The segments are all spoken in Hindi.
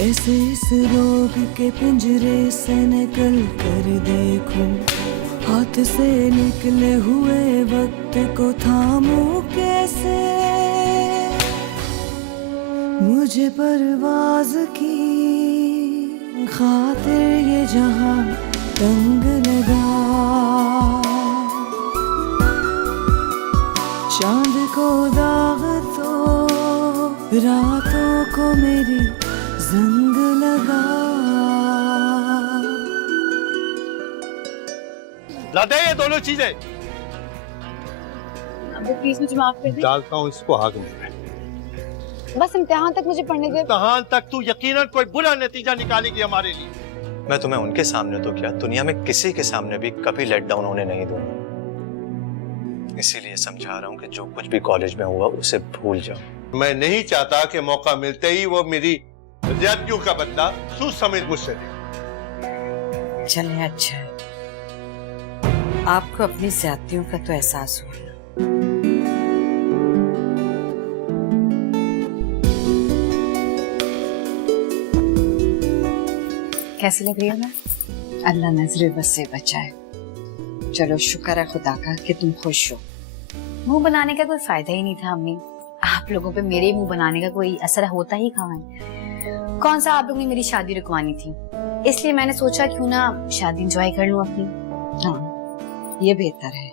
कैसे इस रोग के पिंजरे से निकल कर देखूं, हाथ से निकले हुए वक्त को थामूं कैसे। मुझे परवाज की खातिर ये जहां तंग लगा, चांद को दाग तो रातों को मेरी जंग लगा। ला दे ये दोनों चीजें। अब प्लीज मुझे माफ कर दे। डालता हूँ इसको आग में। बस इम्तिहान तक मुझे पढ़ने दे। इम्तिहान तक तू यकीनन कोई बुरा नतीजा निकालेगी हमारे लिए। मैं तुम्हें उनके सामने तो क्या, दुनिया में किसी के सामने भी कभी लेट डाउन होने नहीं दूंगा। इसीलिए समझा रहा हूँ कि जो कुछ भी कॉलेज में हुआ उसे भूल जाओ। मैं नहीं चाहता कि मौका मिलते ही वो मेरी ज्यादतियों का बदला सूझ समझ मुझसे ले। चले अच्छा है, आपको अपनी ज्यादतियों का तो एहसास हुआ। कैसी लग रही है मैं? अल्लाह नजरे बस से बचाए। चलो शुक्र है खुदा का कि तुम खुश हो। मुंह बनाने का कोई फायदा ही नहीं था अम्मी। आप लोगों पे मेरे मुंह बनाने का कोई असर होता ही कहाँ है। कौन सा आप लोग ने मेरी शादी रुकवानी थी, इसलिए मैंने सोचा क्यों ना शादी एंजॉय कर लूं अपनी। हाँ, ये बेहतर है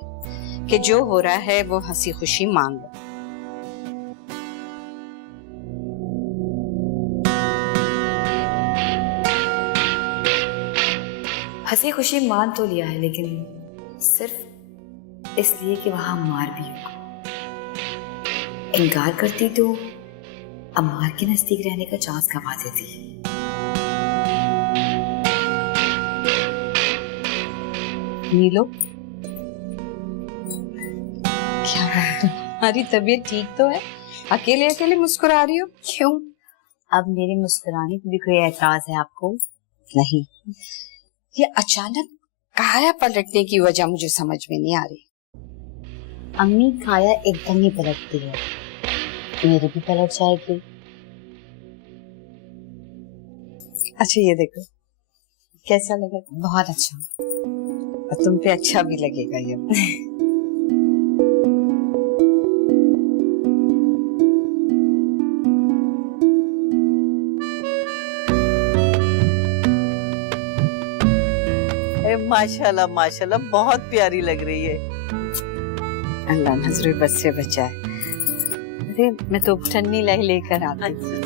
कि जो हो रहा है वो हंसी खुशी मान लो। हंसी खुशी मान तो लिया है, लेकिन सिर्फ इसलिए कि वहां अम्मार भी होगा। इनकार करती तो अम्मार के नजदीक रहने का चांस गंवा देती। नीलो, क्या बात है, तुम्हारी तबीयत ठीक तो है? अकेले अकेले मुस्कुरा रही हो क्यों? अब मेरे मुस्कुराने पे भी कोई एतराज है आपको? नहीं, ये अचानक काया पलटने की वजह मुझे समझ में नहीं आ रही। अम्मी काया एकदम ही पलटती है, मेरी भी पलट जाएगी। अच्छा ये देखो, कैसा लगा? बहुत अच्छा। और तुम पे अच्छा भी लगेगा ये। माशाल्लाह माशाल्लाह, बहुत प्यारी लग रही है। अल्लाह नजर बस से बचाए। अरे मैं तो ठन्नी लेकर आती हूँ।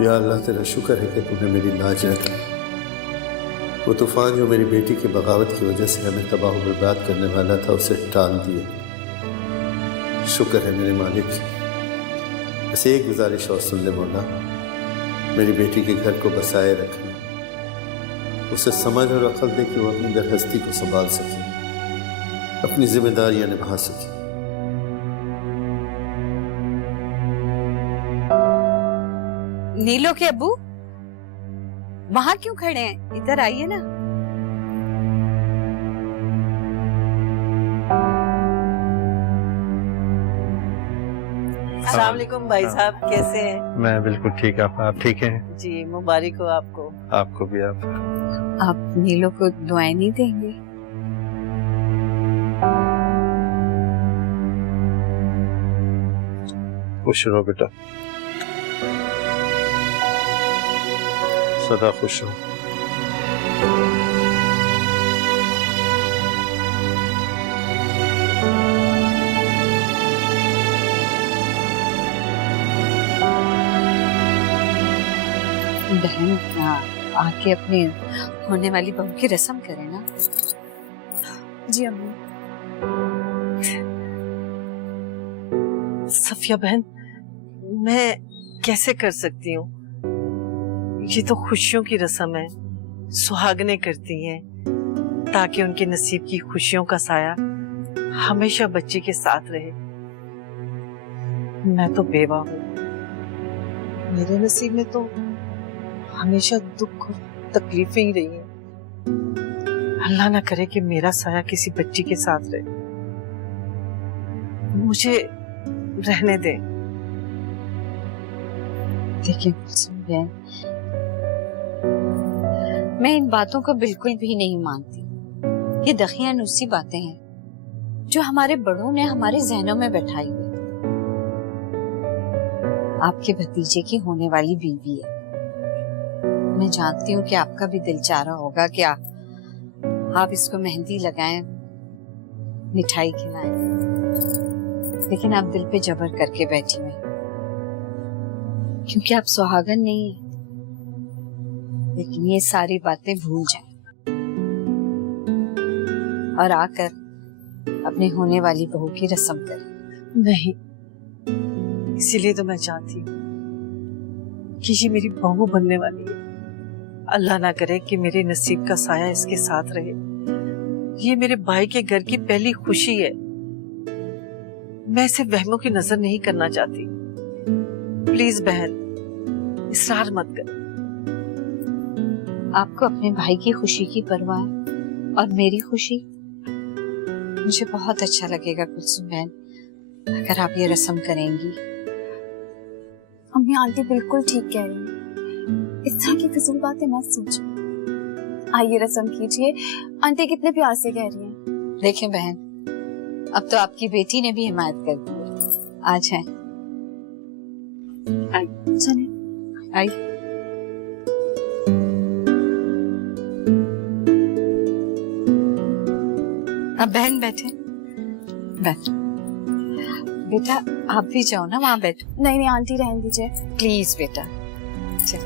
या अल्लाह तेरा शुक्र है कि तूने मेरी लाज रखी। वो तूफान जो मेरी बेटी की बगावत की वजह से हमें तबाह बर्बाद करने वाला था उसे टाल दिया। शुक्र है मेरे मालिक। बस एक गुजारिश और सुन ले मौला, मेरी बेटी के घर को बसाए रखना, उसे समझ और अक्ल दे कि वो अपनी गृहस्थी को संभाल सके, अपनी जिम्मेदारियां निभा सके। नीलो के अब्बू वहां क्यों खड़े हैं? इधर आइए ना। अस्सलाम वालेकुम भाई साहब, कैसे हैं? मैं बिल्कुल ठीक। आप ठीक हैं? जी मुबारक हो आपको। आपको भी। आप नीलो को दुआएं नहीं देंगे? खुश रहो बेटा, सदा खुश रहो। बहन आके अपने होने वाली बहू की रस्म करें ना। जी अम्मी। सफिया बहन, मैं कैसे कर सकती हूँ? ये तो खुशियों की रस्म है, सुहागनें करती हैं ताकि उनके नसीब की खुशियों का साया हमेशा बच्ची के साथ रहे। मैं तो बेवा हूँ, मेरे नसीब में तो हमेशा दुख और तकलीफें ही रही हैं। अल्लाह ना करे कि मेरा साया किसी बच्ची के साथ रहे। मुझे रहने दें। देखिए मैं इन बातों को बिल्कुल भी नहीं मानती। ये दखियानुसी बातें हैं जो हमारे बड़ों ने हमारे जहनों में बैठाई हुई। आपके भतीजे की होने वाली बीवी है। मैं जानती हूँ कि आपका भी दिल चाह रहा होगा कि आप इसको मेहंदी लगाएं, मिठाई खिलाएं, लेकिन आप दिल पे जबर करके बैठी हुई क्योंकि आप सुहागन नहीं है। लेकिन ये सारी बातें भूल जाएं और आकर अपने होने वाली बहू की रस्म करें। नहीं, इसीलिए तो मैं चाहती हूँ कि ये मेरी बहू बनने वाली है। अल्लाह ना करे कि मेरे नसीब का साया इसके साथ रहे। ये मेरे भाई के घर की पहली खुशी है। मैं इसे वहमों की नजर नहीं करना चाहती। प्लीज बहन, इसरार मत कर। आपको अपने भाई की खुशी की परवाह है और मेरी खुशी। मुझे बहुत अच्छा लगेगा कुलसुम बहन अगर आप ये रस्म करेंगी। अम्मी आंटी बिल्कुल ठीक कह रही हैं। इस तरह की फिजूल बातें मत सोचो। आइए रस्म कीजिए। आंटी कितने प्यार से कह रही हैं। देखें बहन, अब तो आपकी बेटी ने भी हिमायत कर दी है। आज है चले आई। अब बहन बैठे, बैठ। बेटा आप भी जाओ ना, वहाँ बैठो। नहीं नहीं आंटी रहने दीजिए। प्लीज बेटा चल।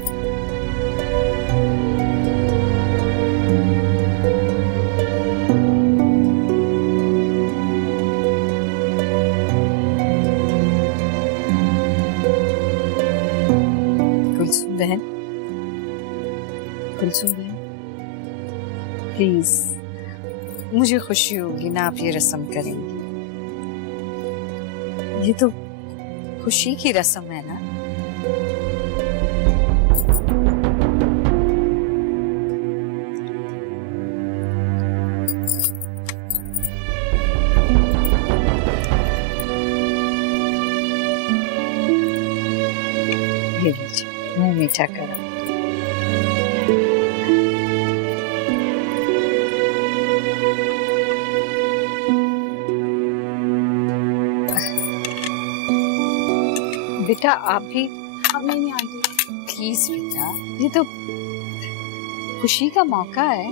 कुलसुम बहन, कुलसुम बहन प्लीज, मुझे खुशी होगी ना आप ये रस्म करेंगी। ये तो खुशी की रस्म है ना। ये लीजिए, मुंह मीठा करो। बेटा आप भी। अब नहीं आंटी। प्लीज बेटा, ये तो खुशी का मौका है।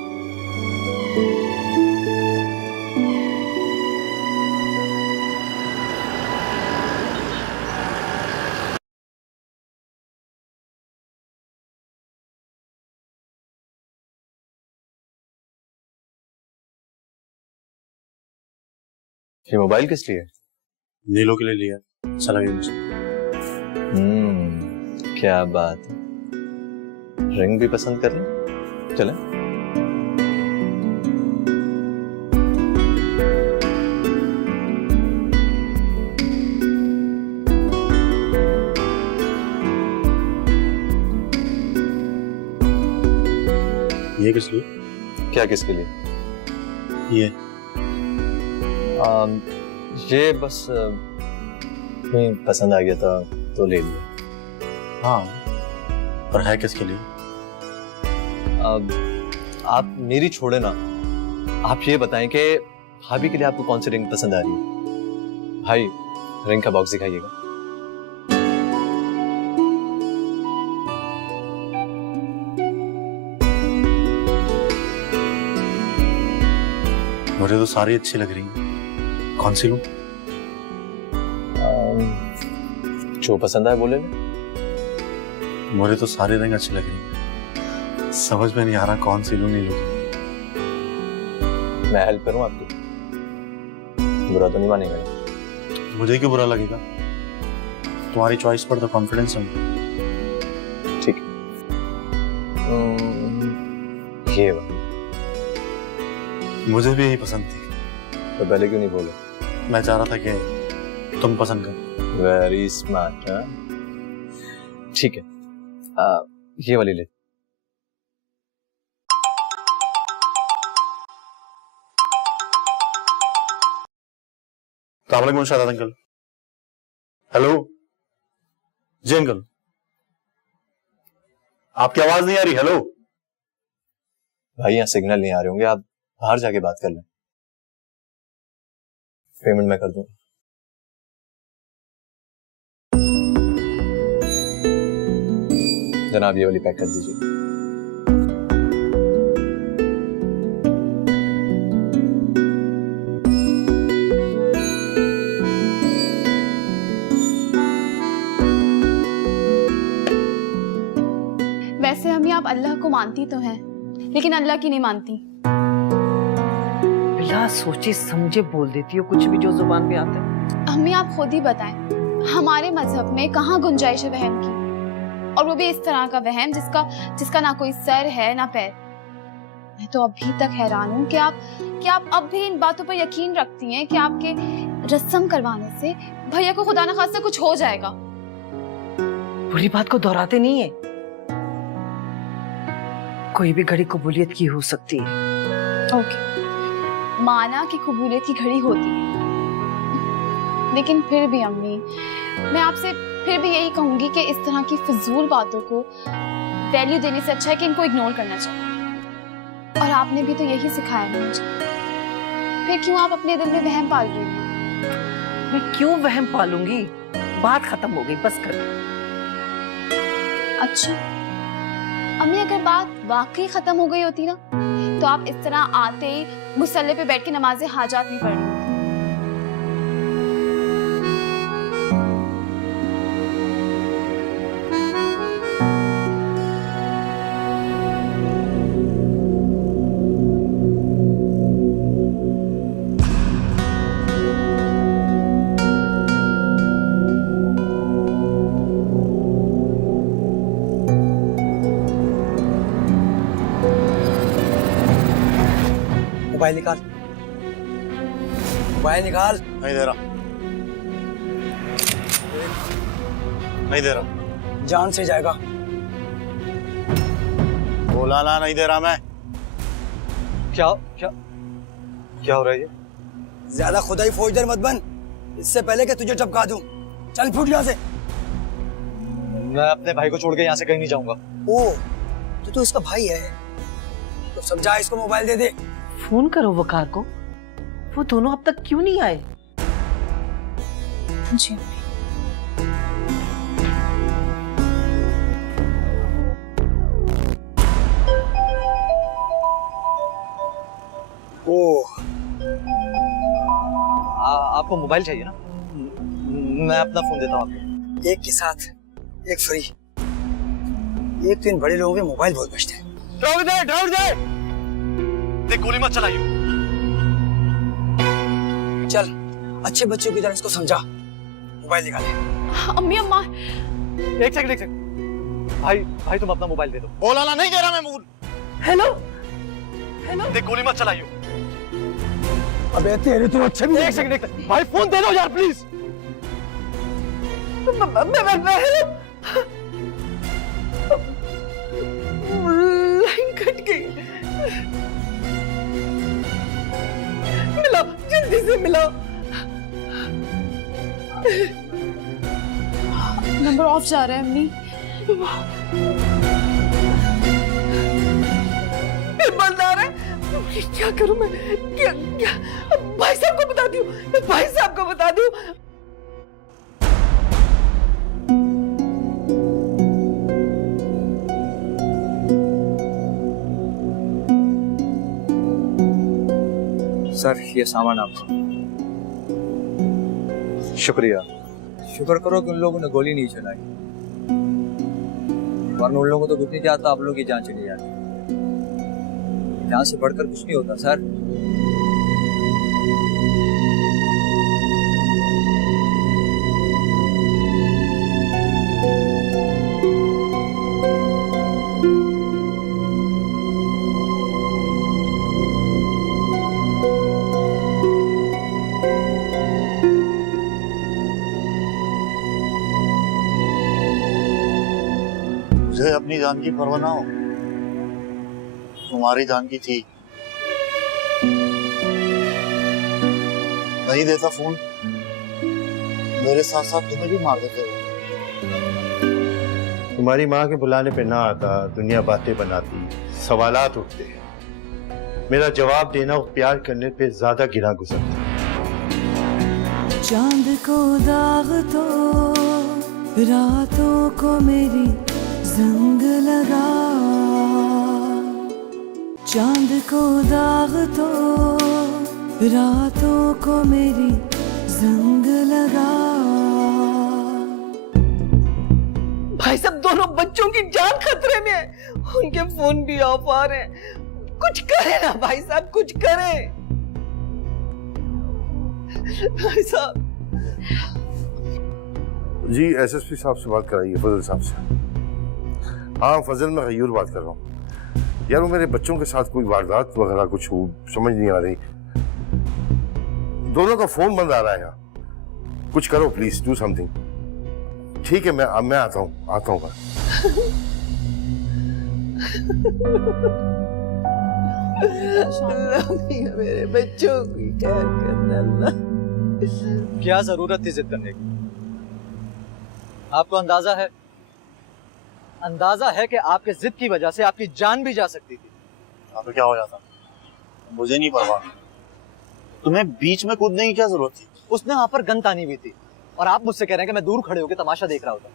ये मोबाइल किस लिए? नीलो के लिए लिया, अच्छा लगे मुझे। क्या बात है। रिंग भी पसंद कर लें, चलें? ये किस लिए? क्या किसके लिए? ये बस तुम्हें पसंद आ गया था तो ले लिया। हाँ, पर है किसके लिए? अब आप मेरी छोड़े ना, आप ये बताएं कि भाभी के लिए आपको कौन सी रिंग पसंद आ रही है? भाई रिंग का बॉक्स दिखाइएगा। मुझे तो सारी अच्छी लग रही है, कौन सी लूं? जो पसंद आए बोले ना। मुझे तो सारे रंग अच्छे लग रहे हैं। समझ में नहीं आ रहा कौन सी लूं नहीं लूं। मैं हेल्प करूं आपकी? बुरा तो नहीं मानेगा? मुझे क्यों बुरा लगेगा? तुम्हारी चॉइस पर तो कॉन्फिडेंस है। ठीक है। ये वाली। मुझे भी यही पसंद थी। तो पहले क्यों नहीं बोले? मैं चाह रहा था कि तुम पसंद करो। Very smart. ठीक है, ये वाली ले। अस्सलाम वालेकुम शादात अंकल। हेलो जी अंकल, आपकी आवाज नहीं आ रही। हेलो भाई यहाँ सिग्नल नहीं आ रहे होंगे, आप बाहर जाके बात कर लें। पेमेंट मैं कर दूं। जनाब ये वाली पैक कर दीजिए। वैसे अम्मी आप अल्लाह को मानती तो हैं, लेकिन अल्लाह की नहीं मानती। बिला सोचे समझे बोल देती हो कुछ भी जो जुबान में आता है। अम्मी आप खुद ही बताएं, हमारे मजहब में कहाँ गुंजाइश है वहम की, और वो भी इस तरह का वहम जिसका ना कोई सर है ना पैर। मैं तो अभी तक हैरान हूँ कि आप अब भी इन बातों पर यकीन रखती हैं कि आपके रस्म करवाने से भैया को खुदा न खास्ता कुछ हो जाएगा। बुरी बात को दोहराते नहीं है। कोई भी घड़ी कबूलियत की हो सकती है। ओके, माना कि कबूलियत की घड़ी होती है, लेकिन फिर भी अम्मी मैं आपसे फिर भी यही कहूंगी कि इस तरह की फिजूल बातों को वैल्यू देने से अच्छा है कि इनको इग्नोर करना चाहिए। और आपने भी तो यही सिखाया है मुझे, फिर क्यों आप अपने दिल में वहम पाल रही हैं? मैं क्यों वहम पालूंगी? बात खत्म हो गई, बस कर। अच्छा अम्मी, अगर बात वाकई खत्म हो गई होती ना, तो आप इस तरह आते ही मुसल्ले पे बैठ के नमाज़े हाजात नहीं पढ़ रही होती। मोबाइल निकाल, मोबाइल निकाल। नहीं दे रहा, नहीं दे रहा। जान से जाएगा। बोला ना, नहीं दे रहा मैं। क्या क्या क्या हो रहा है ये? ज्यादा खुदाई फौजदार मत बन, इससे पहले कि तुझे चपका दूं। चल फुट यहाँ से। मैं अपने भाई को छोड़ के यहाँ से कहीं नहीं जाऊंगा। ओ तो इसका भाई है, तो समझा इसको मोबाइल दे दे। फोन करो वकार को, वो दोनों अब तक क्यों नहीं आए? जी आपको मोबाइल चाहिए ना? मैं अपना फोन देता हूँ आपको। एक के साथ एक फ्री। एक तो इन बड़े लोगों के मोबाइल बहुत बचते हैं। ड्राइवर दे। देख गोली मत चलाइयो। चल अच्छे बच्चों की तरह इसको समझा, मोबाइल निकाले। अम्मी अम्मा, एक सेकंड। भाई तुम अपना मोबाइल दे दो। बोला ना, नहीं दे रहा मैं। मूल हेलो देख गोली मत चलाइयो। अबे तेरे तो अच्छे भी। एक सेकंड भाई, फोन दे दो यार प्लीज। लाइन कट गई। मिलाओ, जल्दी से मिलाओ। नंबर ऑफ जा रहा है अम्मी। बंद आ रहा है। क्या करूं मैं? क्या भाई साहब को बता दूं? भाई साहब को बता दूं? सर ये सामान आपका। शुक्रिया। शुक्र करो कि उन लोगों ने गोली नहीं चलाई, वरना उन लोगों को तो कुछ नहीं जाता, आप लोगों की जान चली जाती। यहाँ से बढ़कर कुछ नहीं होता सर। मुझे अपनी जान की परवाह ना हो, तुम्हारी जान की थी। नहीं देता फोन, मेरे साथ साथ तुम्हें भी मार देते हो। तुम्हारी माँ के बुलाने पे ना आता, दुनिया बातें बनाती, सवालात उठते, मेरा जवाब देना और प्यार करने पे ज्यादा गिरा गुजरता। चांद को दाग तो रातों को मेरी जंग लगा, चांद को दाग तो रातों को मेरी जंग लगा। भाई साहब दोनों बच्चों की जान खतरे में है, उनके फोन भी ऑफ आ रहे हैं। कुछ करें ना भाई साहब, कुछ करें भाई साहब। जी एसएसपी साहब से बात कराइए, फजल साहब से। हाँ फजल, मैं गयूर बात कर रहा हूँ। यार वो मेरे बच्चों के साथ कोई वारदात वगैरह कुछ हो, समझ नहीं आ रही। दोनों का फोन बंद आ रहा है यहाँ। कुछ करो प्लीज, डू समथिंग। ठीक है, मैं आता हूँ मैं। मेरे बच्चों की खैर करना अल्लाह। क्या जरूरत थी जिद करने की? आपको अंदाजा है कि आपके जिद की वजह से आपकी जान भी जा सकती थी। यहाँ पे क्या हो जाता मुझे नहीं परवाह। तुम्हें बीच में कूदने की क्या जरूरत थी? उसने वहां पर गन तानी हुई थी और आप मुझसे कह रहे हैं कि मैं दूर खड़े होकर तमाशा देख रहा होता।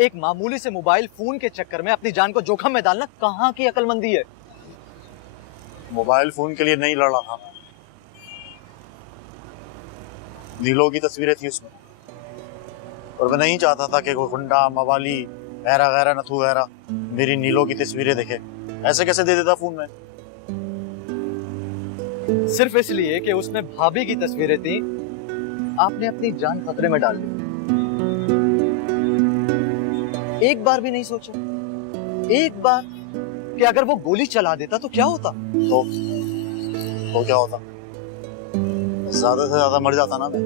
एक मामूली से मोबाइल फोन के चक्कर में अपनी जान को जोखिम में डालना कहाँ की अक्लमंदी है? मोबाइल फोन के लिए नहीं लड़ रहा था मैं। नीलो की तस्वीरें थी उसमें और मैं नहीं चाहता था कि कोई गुंडा, मवाली, गैरा गैरा नथु गैरा मेरी नीलो की तस्वीरें देखे। ऐसे कैसे दे देता फोन में? सिर्फ इसलिए कि उसमें भाभी की तस्वीरें थी, आपने अपनी जान खतरे में डाल दी। एक बार भी नहीं सोचा, एक बार, कि अगर वो गोली चला देता तो क्या होता? तो क्या होता? ज्यादा से ज्यादा मर जाता ना मैं।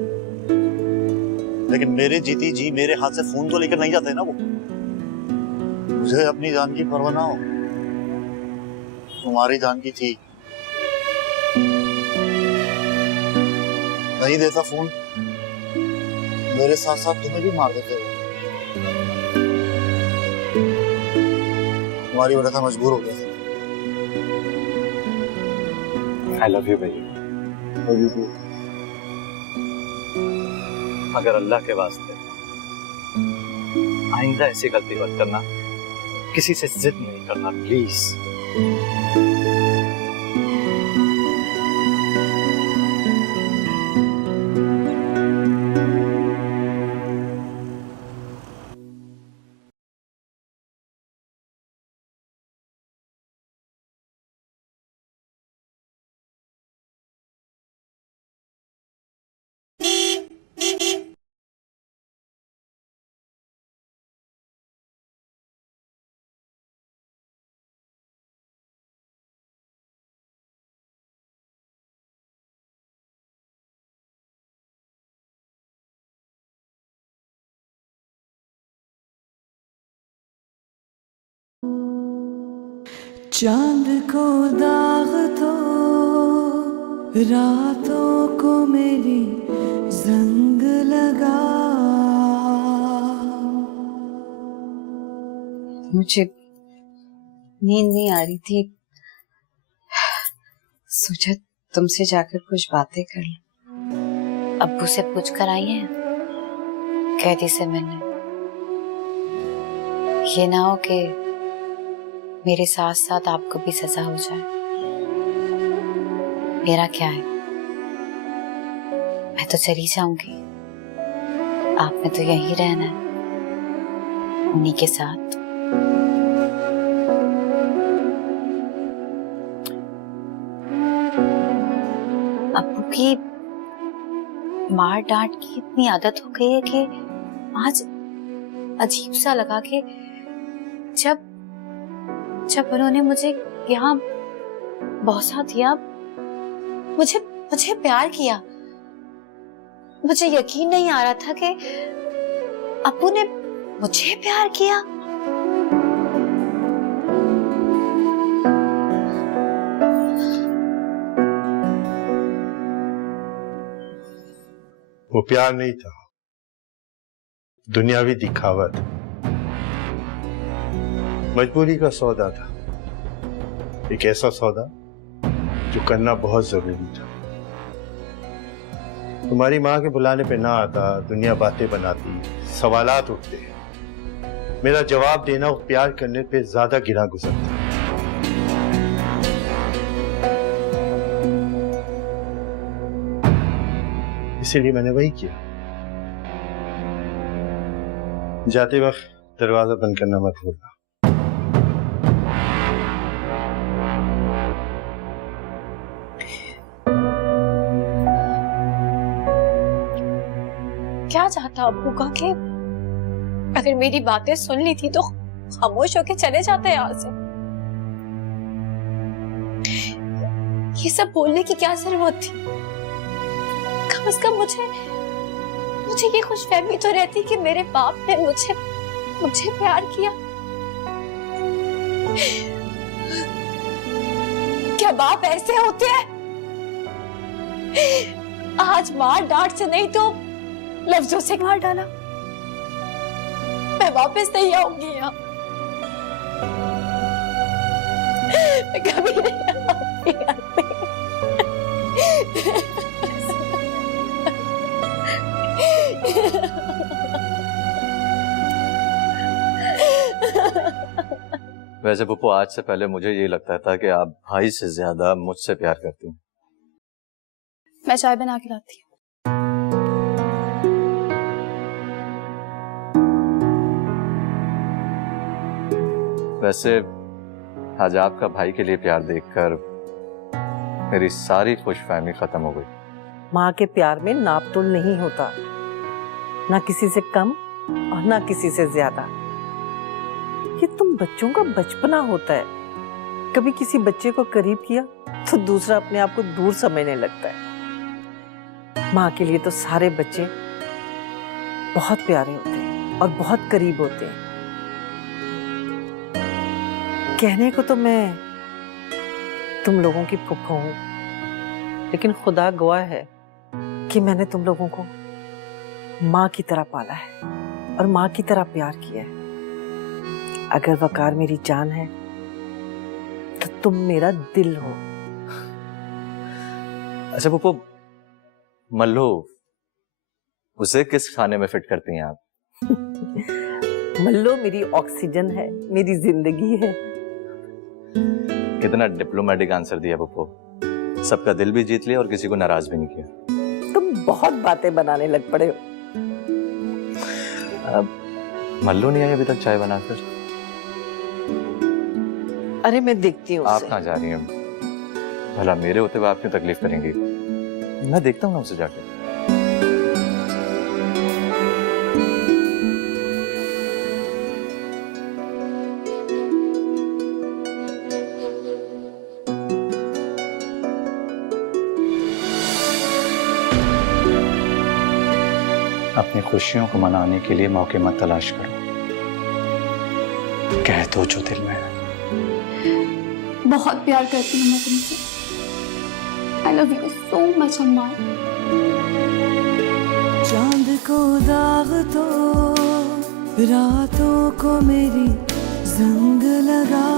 लेकिन मेरे जीती जी मेरे हाथ से फोन तो लेकर नहीं जाते ना वो। मुझे अपनी जान की परवाह ना हो, तुम्हारी जान की थी। नहीं देता फोन, मेरे साथ साथ तुम्हें भी मार देते हो। तुम्हारी वजह से मजबूर हो गया था। I love you baby। Love you too। अगर अल्लाह के वास्ते आइंदा ऐसी गलती मत करना, किसी से जिद नहीं करना प्लीज। चांद को दाग तो रातों को मेरी जंग लगा। मुझे नींद नहीं आ रही थी, सोचा तुमसे जाकर कुछ बातें कर लूं। अब्बू से पूछ कर आई हैं कैदी से मिलने। ये ना हो कि मेरे साथ साथ आपको भी सजा हो जाए। मेरा क्या है, मैं तो चली जाऊंगी, आपने तो यहीं रहना है उन्हीं के साथ। अब्बू की मार डांट की इतनी आदत हो गई है कि आज अजीब सा लगा कि जब जब उन्होंने मुझे यहाँ बौसा दिया, मुझे मुझे प्यार किया, मुझे यकीन नहीं आ रहा था कि अब्बू ने मुझे प्यार किया। वो प्यार नहीं था, दुनियावी दिखावा था, मजबूरी का सौदा था, एक ऐसा सौदा जो करना बहुत जरूरी था। तुम्हारी माँ के बुलाने पे ना आता, दुनिया बातें बनाती, सवालात उठते, मेरा जवाब देना वो प्यार करने पे ज्यादा गिरा गुजरता। इसीलिए मैंने वही किया। जाते वक्त दरवाजा बंद करना मत भूलना। क्या चाहता अब्बू का कि अगर मेरी बातें सुन ली थी तो खामोश होके चले जाते यहाँ से? ये सब बोलने की क्या जरूरत थी? कम से कम मुझे ये खुशफहमी तो रहती कि मेरे बाप ने मुझे प्यार किया। क्या बाप ऐसे होते हैं? आज मार डांट से नहीं तो लफ्जों से मार डाला। मैं वापस नहीं आऊंगी यहाँ, मैं कभी नहीं आऊंगी यहाँ पे। वैसे पुप्पो, आज से पहले मुझे ये लगता था कि आप भाई से ज्यादा मुझसे प्यार करती हैं। मैं चाय बना के लाती हूँ। वैसे आज आपका भाई के लिए प्यार देखकर मेरी सारी खुशफहमी खत्म हो गई। माँ के प्यार में नापतोल नहीं होता, ना किसी से कम और ना किसी से ज्यादा। ये तुम बच्चों का बचपना होता है। कभी किसी बच्चे को करीब किया तो दूसरा अपने आप को दूर समझने लगता है। माँ के लिए तो सारे बच्चे बहुत प्यारे होते हैं और बहुत करीब होते हैं। कहने को तो मैं तुम लोगों की फुफ्फो हूं, लेकिन खुदा गवाह है कि मैंने तुम लोगों को माँ की तरह पाला है और माँ की तरह प्यार किया है। अगर वकार मेरी जान है तो तुम मेरा दिल हो। अच्छा पुप्पो, मल्लो उसे किस खाने में फिट करती हैं आप? मल्लो मेरी ऑक्सीजन है, मेरी जिंदगी है। कितना डिप्लोमेटिक आंसर दिया पुप्पो। सबका दिल भी जीत लिया और किसी को नाराज भी नहीं किया। तुम बहुत बातें बनाने लग पड़े हो। मल्लो नहीं आई अभी तक चाय बनाकर? अरे मैं देखती हूँ। आप कहाँ जा रही हैं? भला मेरे होते हुए आप क्यों तकलीफ करेंगी? मैं देखता हूँ ना उसे जाकर। अपनी खुशियों को मनाने के लिए मौके मत तलाश करो। कह दो जो दिल में है। बहुत प्यार करती हूँ मैं तुमसे। I love you so much अम्मा। चांद को दाग तो रातों को मेरी जंग लगा,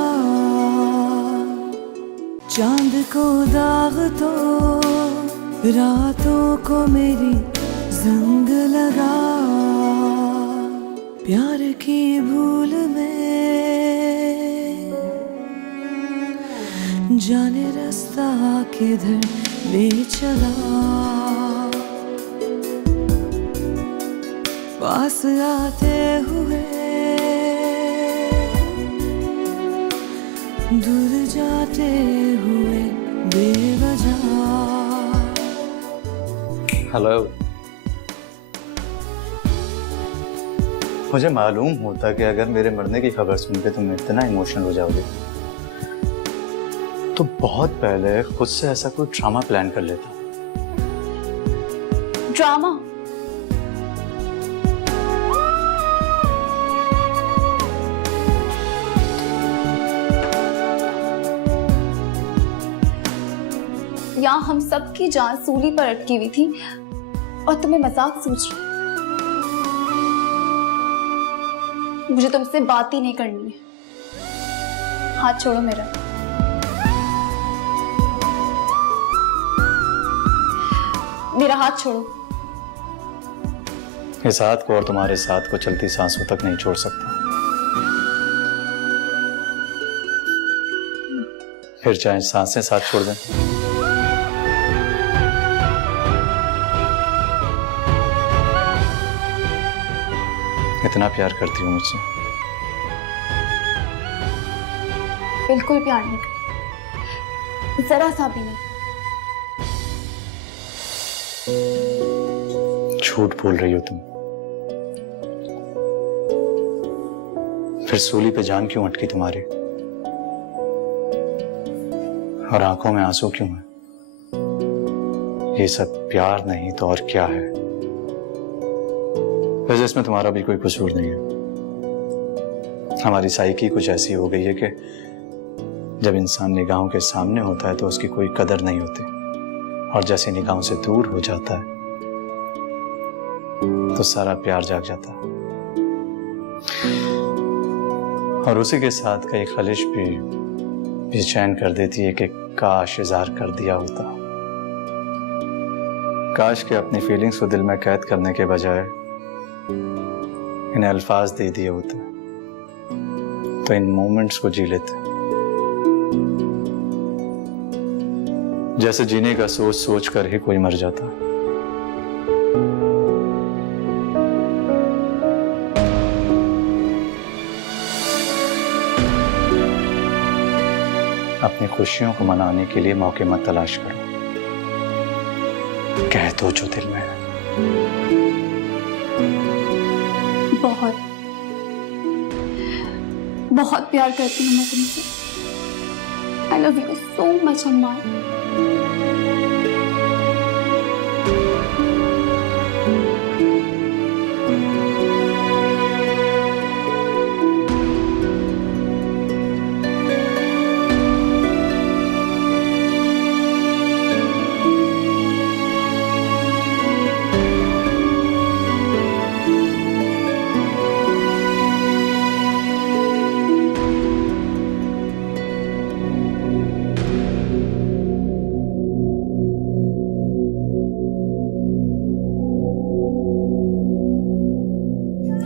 चांद को दाग तो रातों को मेरी जंग लगा। प्यार की भूल में जाने रास्ता किधर ले चला, पास आते हुए दूर जाते हुए बेवजह। हेलो। मुझे मालूम होता कि अगर मेरे मरने की खबर सुन के तुम इतना इमोशनल हो जाओगे तो बहुत पहले खुद से ऐसा कोई ड्रामा प्लान कर लेता। ड्रामा? यहाँ हम सबकी जान सूली पर अटकी हुई थी और तुम्हें मजाक सोच रहे। मुझे तुमसे बात ही नहीं करनी है। हाथ छोड़ो मेरा। मेरा हाथ छोड़ो। इस हाथ को और तुम्हारे साथ को चलती सांसों तक नहीं छोड़ सकता, फिर चाहे सांसें साथ छोड़ दें। इतना प्यार करती हूँ मुझसे? बिल्कुल प्यार नहीं करती, जरा सा भी नहीं। झूठ बोल रही हो तुम। फिर सूली पे जान क्यों अटकी तुम्हारी, और आंखों में आंसू क्यों है? ये सब प्यार नहीं तो और क्या है? वैसे इसमें तुम्हारा भी कोई कसूर नहीं है। हमारी साइकी कुछ ऐसी हो गई है कि जब इंसान निगाहों के सामने होता है तो उसकी कोई कदर नहीं होती, और जैसे निगाहों से दूर हो जाता है तो सारा प्यार जाग जाता है। और उसी के साथ कई खलिश भी बेचैन कर देती है कि काश इज़हार कर दिया होता, काश के अपनी फीलिंग्स को दिल में कैद करने के बजाय इन्हें अल्फाज दे दिए होते तो इन मोमेंट्स को जी लेते। जैसे जीने का सोच सोच कर ही कोई मर जाता। अपनी खुशियों को मनाने के लिए मौके मत तलाश करो, कह दो जो दिल में है। बहुत बहुत प्यार करती हूँ मैं तुमसे। I love you so much अम्मा।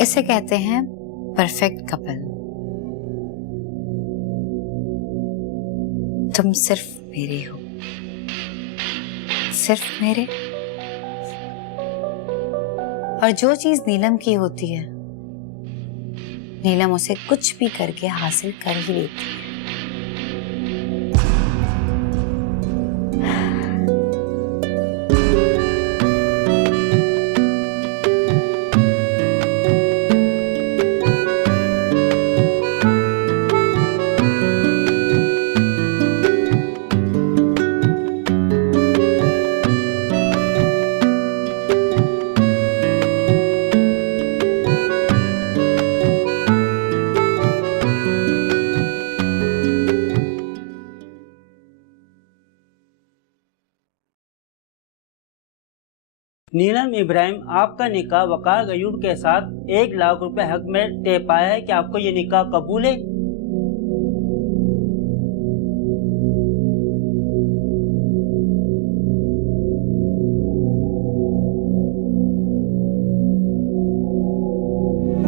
इसे कहते हैं परफेक्ट कपल। तुम सिर्फ मेरे हो, सिर्फ मेरे। और जो चीज नीलम की होती है, नीलम उसे कुछ भी करके हासिल कर ही लेती है। नीलम इब्राहिम आपका निकाह वकार गयूर के साथ 1 लाख रुपए हक में तय पाया है कि आपको ये निकाह कबूल है?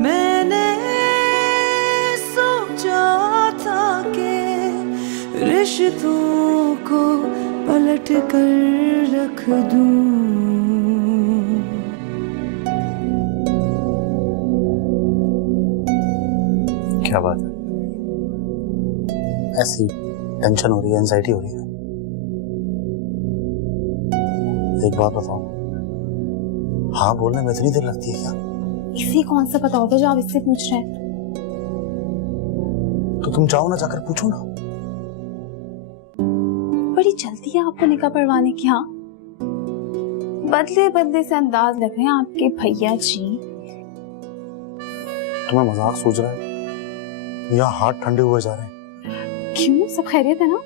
मैंने सोचा था कि रिश्तों को पलट कर रख दूं। क्या बात है? ऐसी टेंशन हो रही है, एंजाइटी हो रही है। एक बात बताओ, हाँ बोलने में इतनी देर लगती है क्या? इसे कौन सा पता होगा जो आप इससे पूछ रहे हैं? तो तुम जाओ ना, जाकर पूछो ना। बड़ी जल्दी है आपको निकाह पढ़वाने की। हाँ, बदले बदले से अंदाज लग रहे हैं आपके भैया जी। तुम्हें मजाक सूझ रहा है या हाथ ठंडे हुए जा रहे हैं? क्यों, सब खैरियत है ना?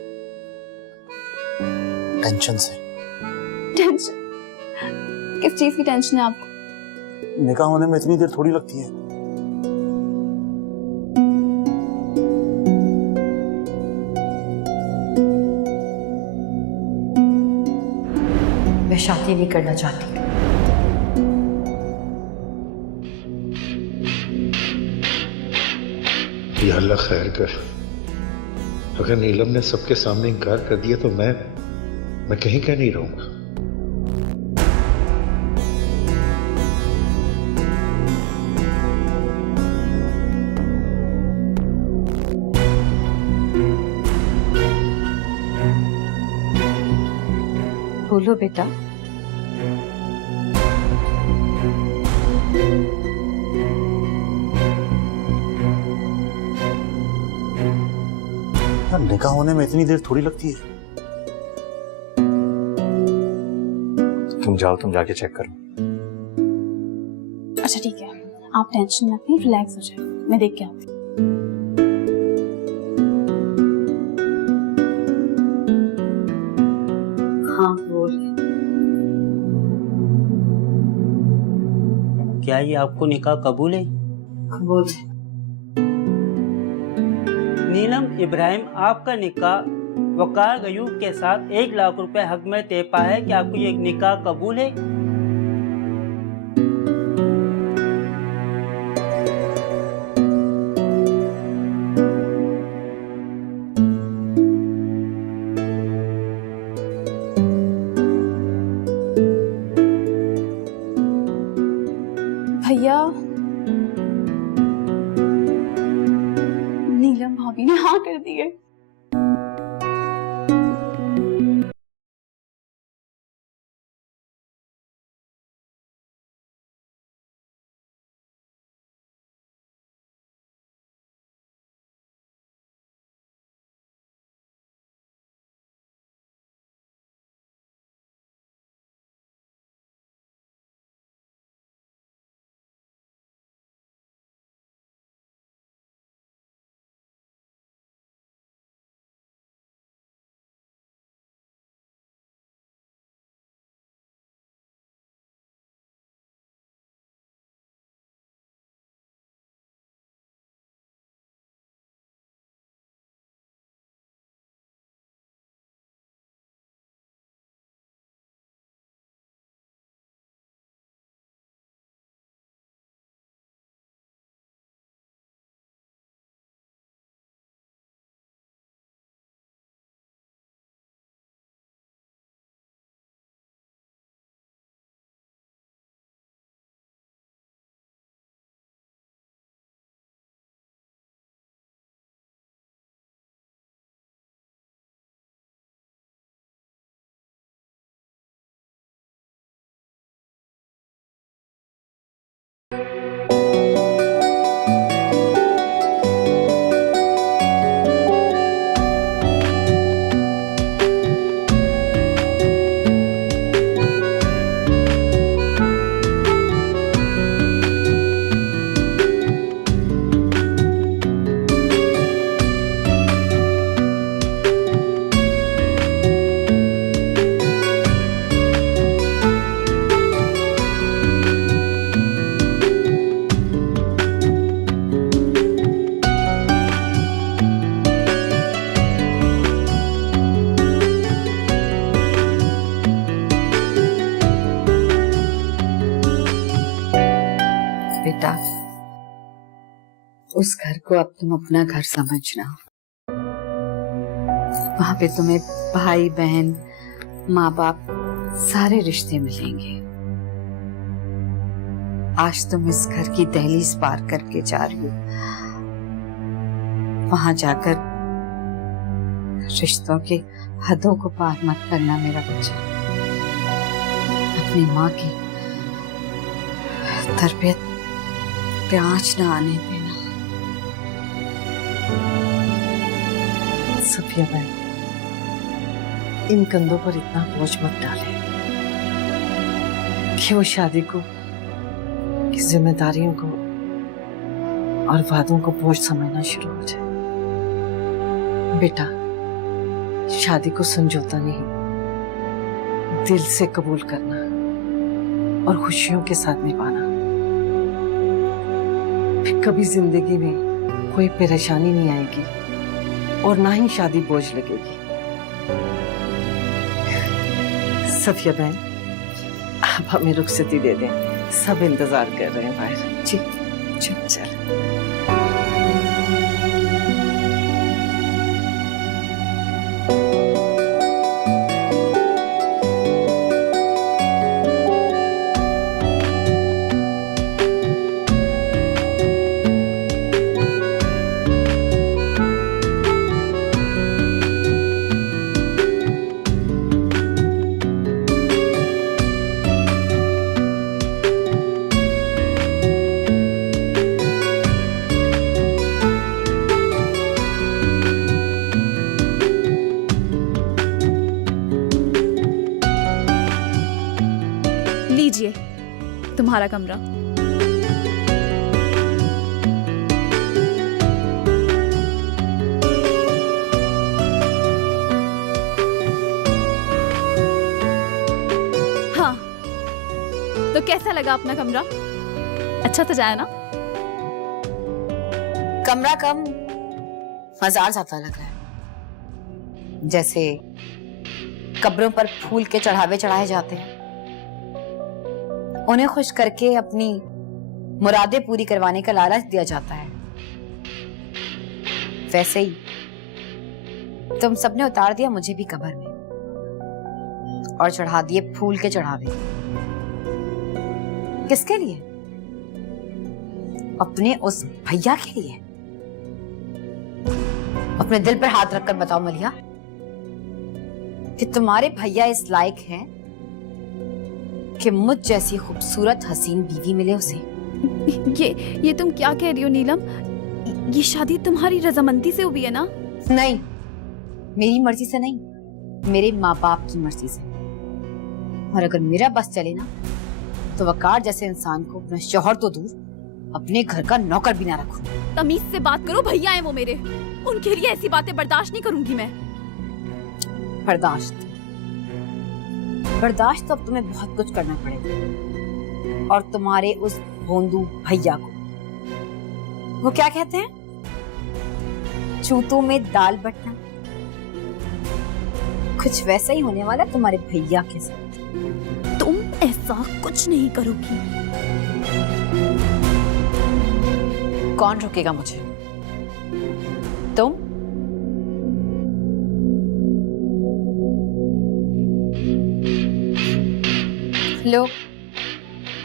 टेंशन से। टेंशन? किस चीज की टेंशन है आपको? निकाह होने में इतनी देर थोड़ी लगती है। मैं शादी नहीं करना चाहती। या अल्लाह खैर कर। अगर नीलम ने सबके सामने इनकार कर दिया तो मैं कहीं का नहीं रहूंगा। बोलो बेटा। निकाह होने में इतनी देर थोड़ी लगती है। तुम जाओ, तुम जाके चेक करो। अच्छा ठीक है, आप टेंशन मत लें, रिलैक्स हो जाए, मैं देख के आती हूँ। हाँ बोल। क्या ये आपको निकाह कबूल है? कबूल। नीलम इब्राहिम, आपका निकाह वकार गयूब के साथ 1 लाख रुपए हक में तय पाया है। क्या आपको ये निकाह कबूल है? भैया, नीलम भाभी ने हाँ कर दी है। बेटा, उस घर को अब तुम अपना घर समझना। वहां पे तुम्हें भाई बहन, माँ बाप, सारे रिश्ते मिलेंगे। आज तुम इस घर की दहलीज पार करके जा रही हो। वहां जाकर रिश्तों के हदों को पार मत करना मेरा बच्चा। अपनी माँ की तरबियत पे आँच ना आने देना। सफिया बहन, इन कंधों पर इतना बोझ मत डाले कि वो शादी को, कि जिम्मेदारियों को और वादों को बोझ समझना शुरू हो जाए। बेटा, शादी को समझौता नहीं, दिल से कबूल करना और खुशियों के साथ निभाना। फिर कभी जिंदगी में कोई परेशानी नहीं आएगी और ना ही शादी बोझ लगेगी। सफिया बहन, आप हमें रुखसती दे दें, सब इंतजार कर रहे हैं बाहर। जी चल। लीजिए तुम्हारा कमरा। हाँ, तो कैसा लगा अपना कमरा? अच्छा तो जाए ना? कमरा कम, मजार ज्यादा लग रहा है। जैसे कब्रों पर फूल के चढ़ावे चढ़ाए जाते हैं, उन्हें खुश करके अपनी मुरादें पूरी करवाने का लालच दिया जाता है। वैसे ही तुम सबने उतार दिया मुझे भी कब्र में और चढ़ा दिए फूल के चढ़ावे। किसके लिए? अपने उस भैया के लिए। अपने दिल पर हाथ रखकर बताओ मलिया कि तुम्हारे भैया इस लायक हैं कि मुझ जैसी खूबसूरत हसीन बीवी मिले उसे। ये तुम क्या कह रही हो नीलम? ये शादी तुम्हारी रजामंदी से हुई है ना? नहीं, मेरी मर्जी से नहीं, मेरे माँ बाप की मर्जी से। और अगर मेरा बस चले ना तो वकार जैसे इंसान को अपना शौहर तो दूर अपने घर का नौकर भी ना रखूं। तमीज से बात करो, भैया हैं वो मेरे, उनके लिए ऐसी बातें बर्दाश्त नहीं करूंगी मैं। बर्दाश्त तो अब तुम्हें बहुत कुछ करना पड़ेगा। और तुम्हारे उस भोंदू भैया को, वो क्या कहते हैं, चूतों में दाल बटना, कुछ वैसा ही होने वाला तुम्हारे भैया के साथ। तुम ऐसा कुछ नहीं करोगी। कौन रोकेगा मुझे? तुम? लो,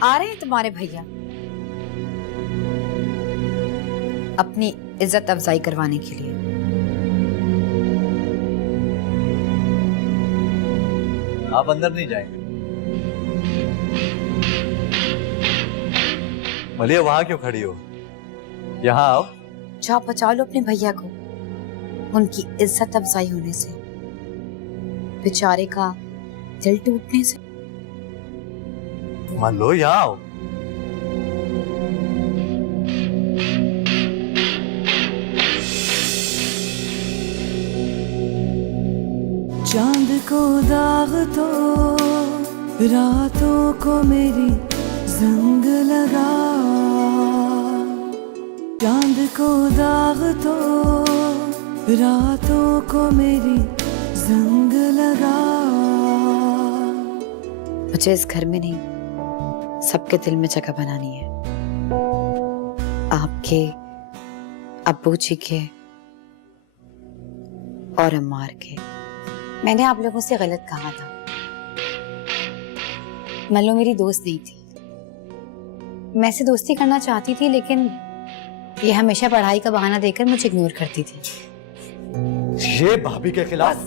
आ रहे हैं तुम्हारे भैया अपनी इज्जत अफजाई करवाने के लिए। आप अंदर नहीं जाएंगे? मलिया, वहां क्यों खड़ी हो? यहाँ आओ। जाओ बचा लो अपने भैया को उनकी इज्जत अफजाई होने से, बेचारे का दिल टूटने से। मान लो, यहाँ आओ। चांद को दाग तो रातों को मेरी जंग लगा, चांद को दाग तो रातों को मेरी जंग लगा। मुझे इस घर में नहीं, सबके दिल में जगह बनानी है। आपके, अब्बू जी के और अम्मार के। मैंने आप लोगों से गलत कहा था। मल्लो मेरी दोस्त नहीं थी। मैं से दोस्ती करना चाहती थी, लेकिन ये हमेशा पढ़ाई का बहाना देकर मुझे इग्नोर करती थी। ये भाभी के खिलाफ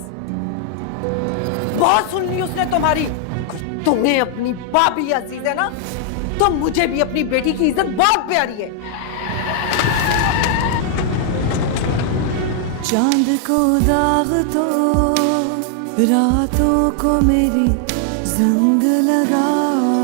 बहुत सुन ली उसने तुम्हारी। तुम्हें अपनी भाभी अजीज है ना, तो मुझे भी अपनी बेटी की इज्जत बहुत प्यारी है। चांद को दाग तो रातों को मेरी जंग लगा